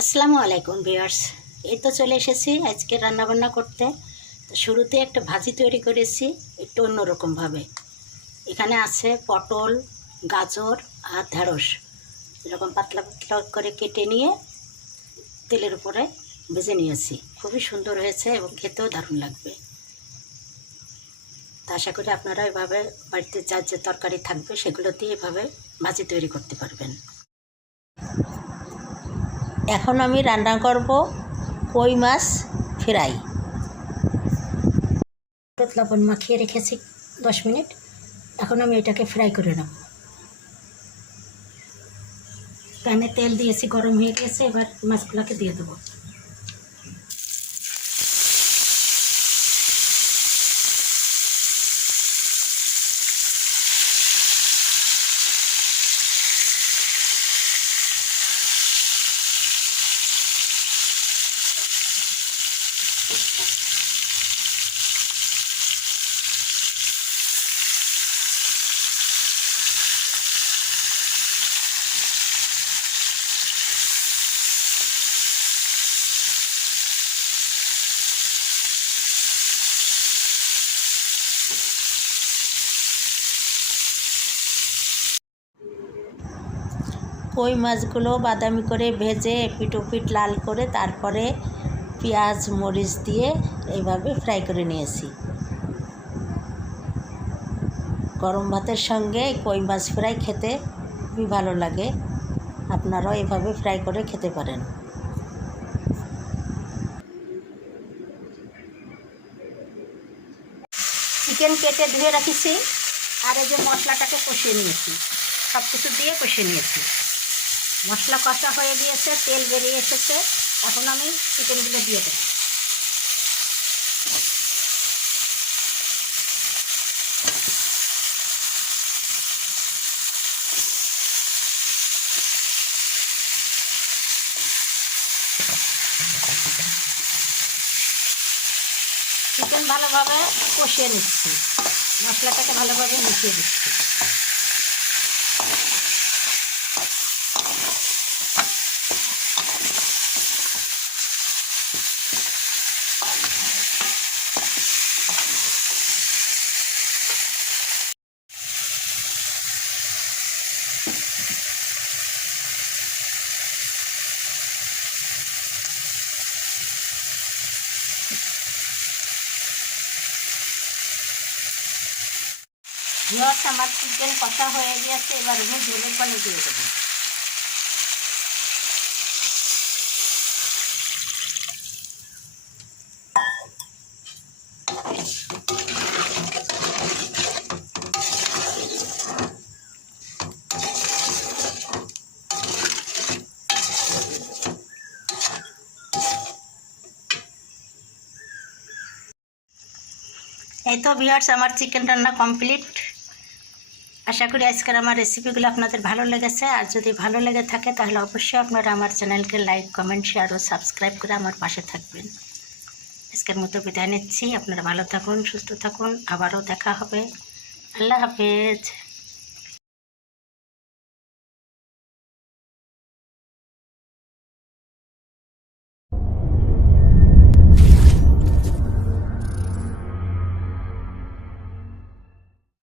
আসসালামু আলাইকুম ভিউয়ার্স। এই তো চলে এসেছি আজকে রান্নাবান্না করতে। তো শুরুতে একটা ভাজি তৈরি করেছি, একটু অন্যরকমভাবে। এখানে আছে পটল, গাজর আর ঢেঁড়স। এরকম পাতলা পাতলা করে কেটে নিয়ে তেলের উপরে ভেজে নিয়েছি। খুবই সুন্দর হয়েছে এবং খেতেও দারুণ লাগবে। তা আশা করি আপনারা এভাবে বাড়িতে যা যে তরকারি থাকবে সেগুলো দিয়ে এভাবে ভাজি তৈরি করতে পারবেন। এখন আমি রান্না করব কই মাছ ফ্রাই। লবণ মাখিয়ে রেখেছি দশ মিনিট। এখন আমি এটাকে ফ্রাই করে নেব। প্যানে তেল দিয়েছি, গরম হয়ে গেছে, এবার মাছগুলোকে দিয়ে দেবো। কই মাছগুলো বাদামি করে ভেজে এপিট ওপিট লাল করে তারপরে পেঁয়াজ, মরিচ দিয়ে এইভাবে ফ্রাই করে নিয়েছি। গরম ভাতের সঙ্গে কই মাছ ফ্রাই খেতে খুবই ভালো লাগে। আপনারাও এভাবে ফ্রাই করে খেতে পারেন। চিকেন কেটে ধুয়ে রাখিছি আর এই যে মশলাটাকে কষিয়ে নিয়েছি। সব কিছু দিয়ে কষিয়ে নিয়েছি। মশলা কষা হয়ে গিয়েছে, তেল বেরিয়ে এসেছে। এখন আমি চিকেনগুলো দিয়ে দেবো। চিকেন ভালোভাবে কষিয়ে নিচ্ছি। মশলাটাকে ভালোভাবে মিশিয়ে দিচ্ছি। ভিওর্স আমার চিকেন কষা হয়ে গিয়েছে, এবার আমি ঝোলের পানি দিয়ে দেবো। এই তো ভিওর্স আমার চিকেন রান্না কমপ্লিট আশা করি আজকের আমার রেসিপিগুলো আপনাদের ভালো লেগেছে। আর যদি ভালো লেগে থাকে, তাহলে অবশ্যই আপনারা আমার চ্যানেলকে লাইক কমেন্ট শেয়ার ও সাবস্ক্রাইব করে আমার পাশে থাকবেন। আজকের মতো বিদায় নিচ্ছি। আপনারা ভালো থাকুন, সুস্থ থাকুন। আবারও দেখা হবে। আল্লাহ হাফেজ।